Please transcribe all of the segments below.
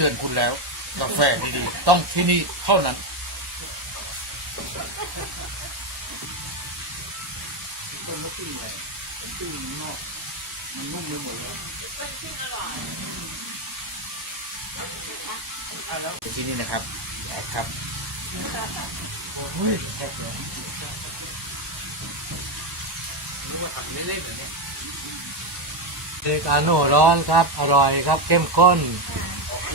เตือนคุณแล้วกาแฟดีๆต้องที่นี่เท่านั้นต้นมะกรูดอะไรมะกรูดนอก มันนุ่มไปหมดเลยที่นี่นะครับครับเฮ้ยแค่เลยนึกว่าทำเล่นๆเหรอนี่ยเอกาโน่ร้อนครับ อร่อยครับ เข้มข้น สวั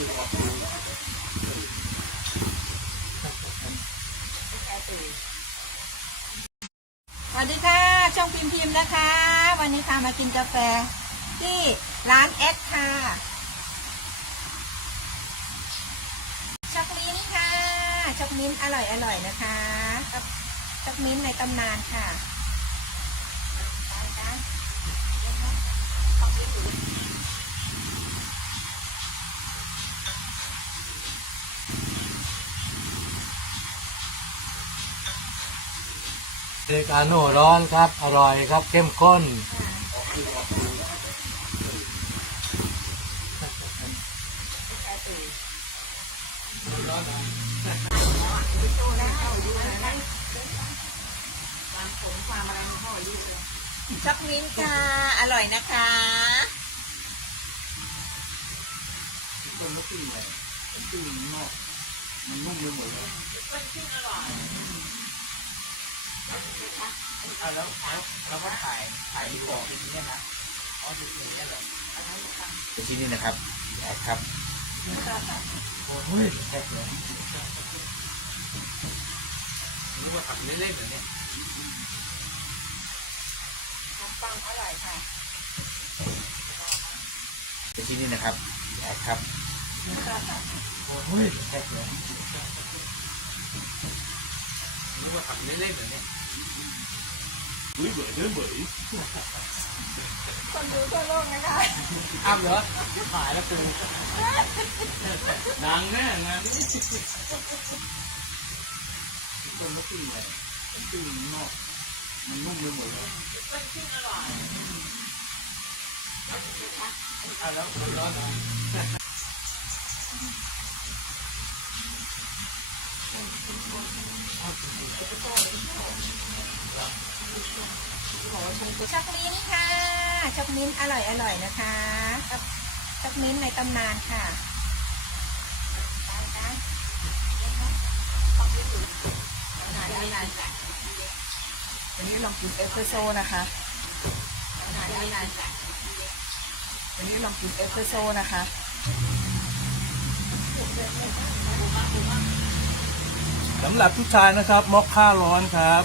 สดีค่ะ ช่องพิมพ์พิมพ์นะคะ วันนี้พามากินกาแฟ ที่ร้านเอสค่ะช็อกมิ้นท์ค่ะช็อกมิ้นท์อร่อยอร่อยนะคะช็อกมิ้นท์ในตำนานค่ะช็อกมิ้นอยู่ เอริกาโน่ร้อนครับ อร่อยครับ เข้มข้น ช็อกมิ้นท์ค่ะ อร่อยนะคะต้นมะกรูดอะไรมะกรูดนอกมันนุ่มไปหมดเลย เอาแล้วแล้วแล้วก็ถ่ายถ่ายก่อนอย่างนี้นะอ๋อดูอย่างนี้เหรอที่นี่นะครับครับเฮ้ยแค่เลยนึกว่าทำเล่นๆเหรอเนี่ยขนมปังอร่อยค่ะที่นี่นะครับครับเฮ้ยแค่เลย นึกว่าทำเล่นๆเหรอเนี่ยอุ้ยเบื่อเบื่อเบื่อคนดูทั่วโลกนะคะอ้าวเหรอขายแล้วกูดังแน่งานนี้ต้นมะกรูดอะไรมะกรูดนอก มันนุ่มไปหมดเลยเอาแล้วร้อนเห ช็อกมิ้นท์ค่ะช็อกมิ้นท์อร่อยอร่อยนะคะกับช็อกมิ้นท์ในตำนานค่ะอันนี้ลองกินเอสเปรสโซ่นะคะอันนี้ลองกินเอสเปรสโซ่นะคะสำหรับผู้ชายนะครับมอกค่าร้อนครับ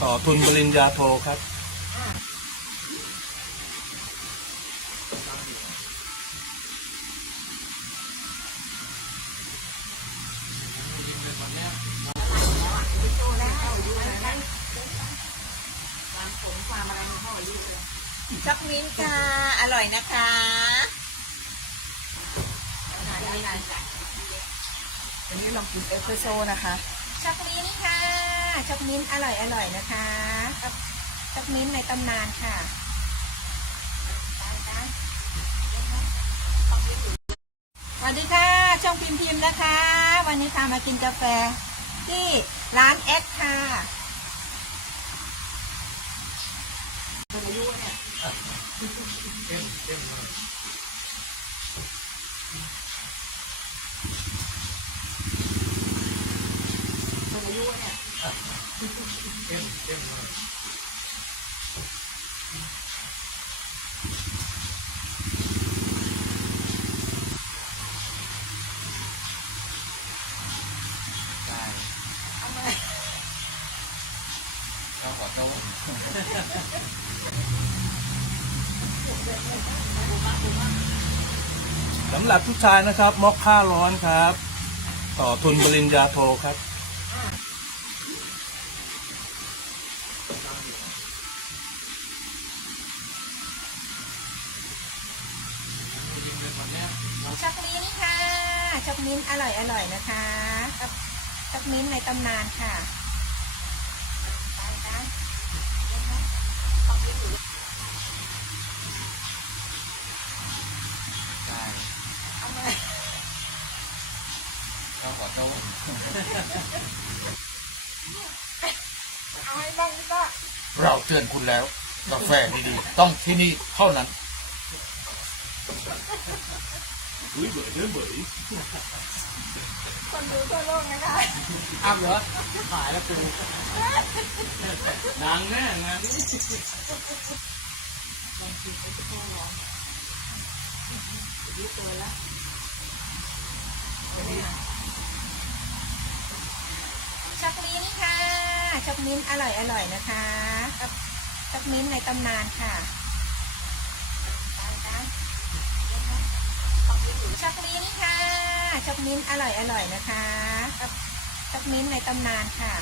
ต่อทุนปริญญาโทครับ ช็อกมิ้นท์ค่ะ อร่อยนะคะอันนี้ลองกินเอสเปรสโซ่นะคะช็อกมิ้นท์ค่ะช็อกมิ้นท์อร่อยอร่อยนะคะกับช็อกมิ้นท์ในตำนานค่ะสวัสดีค่ะช่องพิมพ์พิมพ์นะคะ วันนี้พามากินกาแฟที่ร้านเอสค่ะ สำหรับผู้ชายนะครับม็อกค่าร้อนครับ ต่อทุนบริญญาโทครับช็อกมิ้นค่ะช็อกมิ้นอร่อยอร่อยนะคะช็อกมิ้นในตำนานค่ะได้ เอามาโต๊ะเอาให้บ้างก็เราเตือนคุณแล้วกาแฟดีๆต้องที่นี่เท่านั้นอุ้ยเบื่อเด้อเบื่อคนดูทั่วโลกนะคะอ้าวเหรอขายแล้วกูดังแน่งานนี้ช็อกโกแล ตนี่ค่ะ ช็อกโกแลตอร่อยอร่อยนะคะช็อกโกแลตในตำนานค่ะช็อกโกแลตนี่ค่ะ ช็อกโกแลตอร่อยอร่อยนะคะช็อกโกแลตในตำนานค่ะ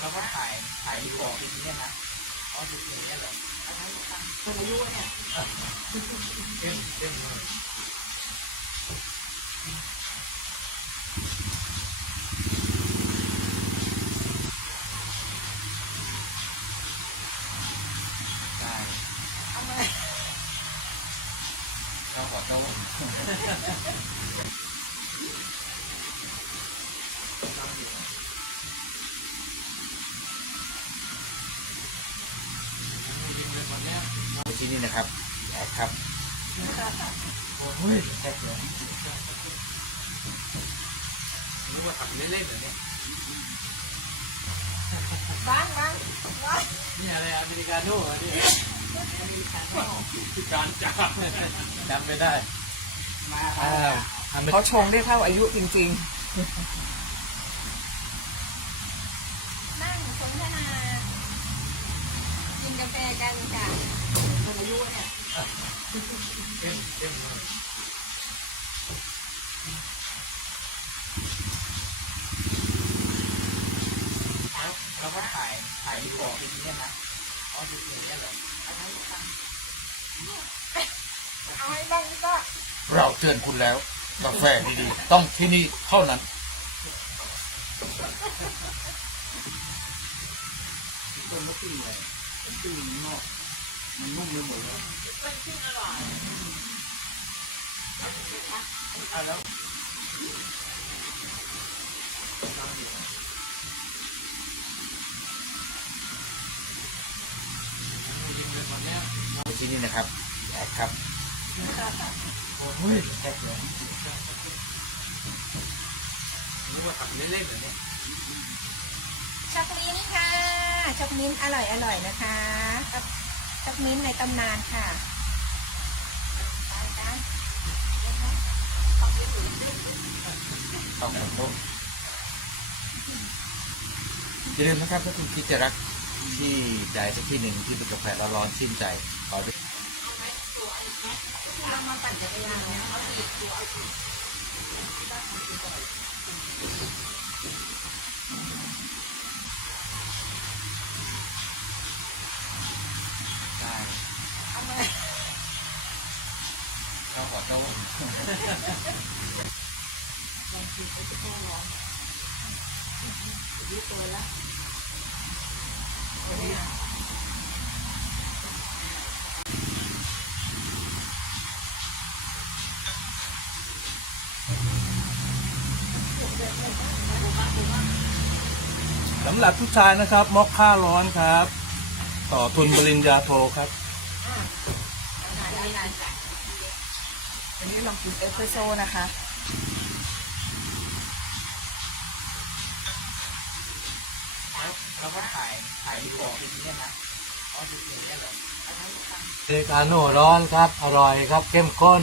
แล้วก็ถ่ายถ่ายดีกว่าอย่างนี้นะอ๋อดูอย่างนี้เหรอคนอายุเนี่ยเต็มเต็มเลย ใช่เราขอโทษที่ นี่นะครับแอดครับโอ้ยแอดเลยนึกว่าทำเล่นๆเหรอเนี่ยบ้างบ้างบ้างนี่อะไรอเมริกาโน่เหรอเนี่ยการจับจำไม่ได้อ้าวทำไปเขาชงได้เท่าอายุจริงนั่งสนทนากินกาแฟกันจ้ะ เต็มเต็มเลย แล้วก็ถ่ายถ่ายดีกว่าอย่างนี้นะอ๋อดูอย่างนี้เหรอ เอาให้บ้างก็ เตือนคุณแล้ว กาแฟดีๆ ต้องที่นี่เท่านั้น ต้นมะปิ้งเลยผมปิ้งนอก มันนุ่มไปหมดแล้วเอาแล้วยิงเลยอนเนี้ยที่นี่นะครับแอดครับ โอ้ยแอดเลยนึกว่าทำเล่นๆเหรอเนี่ยช็อกโกแลตนี่ค่ะช็อกโกแลตอร่อยอร่อยนะคะช็อกโกแลตในตำนานค่ะต้องขอโทษอย่าลืมนะครับถ้าคุณคิดจะรักที่ใดสักที่หนึ่งที่เป็นกาแฟร้อนๆชื่นใจขอได้ เราขอโทษ สำ หรับผู้ชายนะครับมอคค่าร้อนครับ ต่อทุนปริญญาโทครับๆอันนี้ลองกินเอสเปรสโซ่นะคะแล้วก็ถ่ายถ่ายดีกว่าอย่างนี้นะอ๋อดูอย่างนี้เหรออเมริกาโน่ร้อนครับ อร่อยครับ เข้มข้น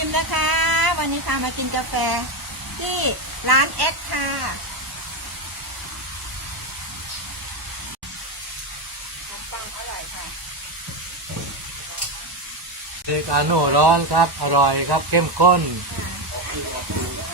นะคะ วันนี้พามากินกาแฟ ที่ร้านเอ็กค่ะขนมปังอร่อยค่ะเดคาโน่ร้อนครับ อร่อยครับ เข้มข้นค่ะ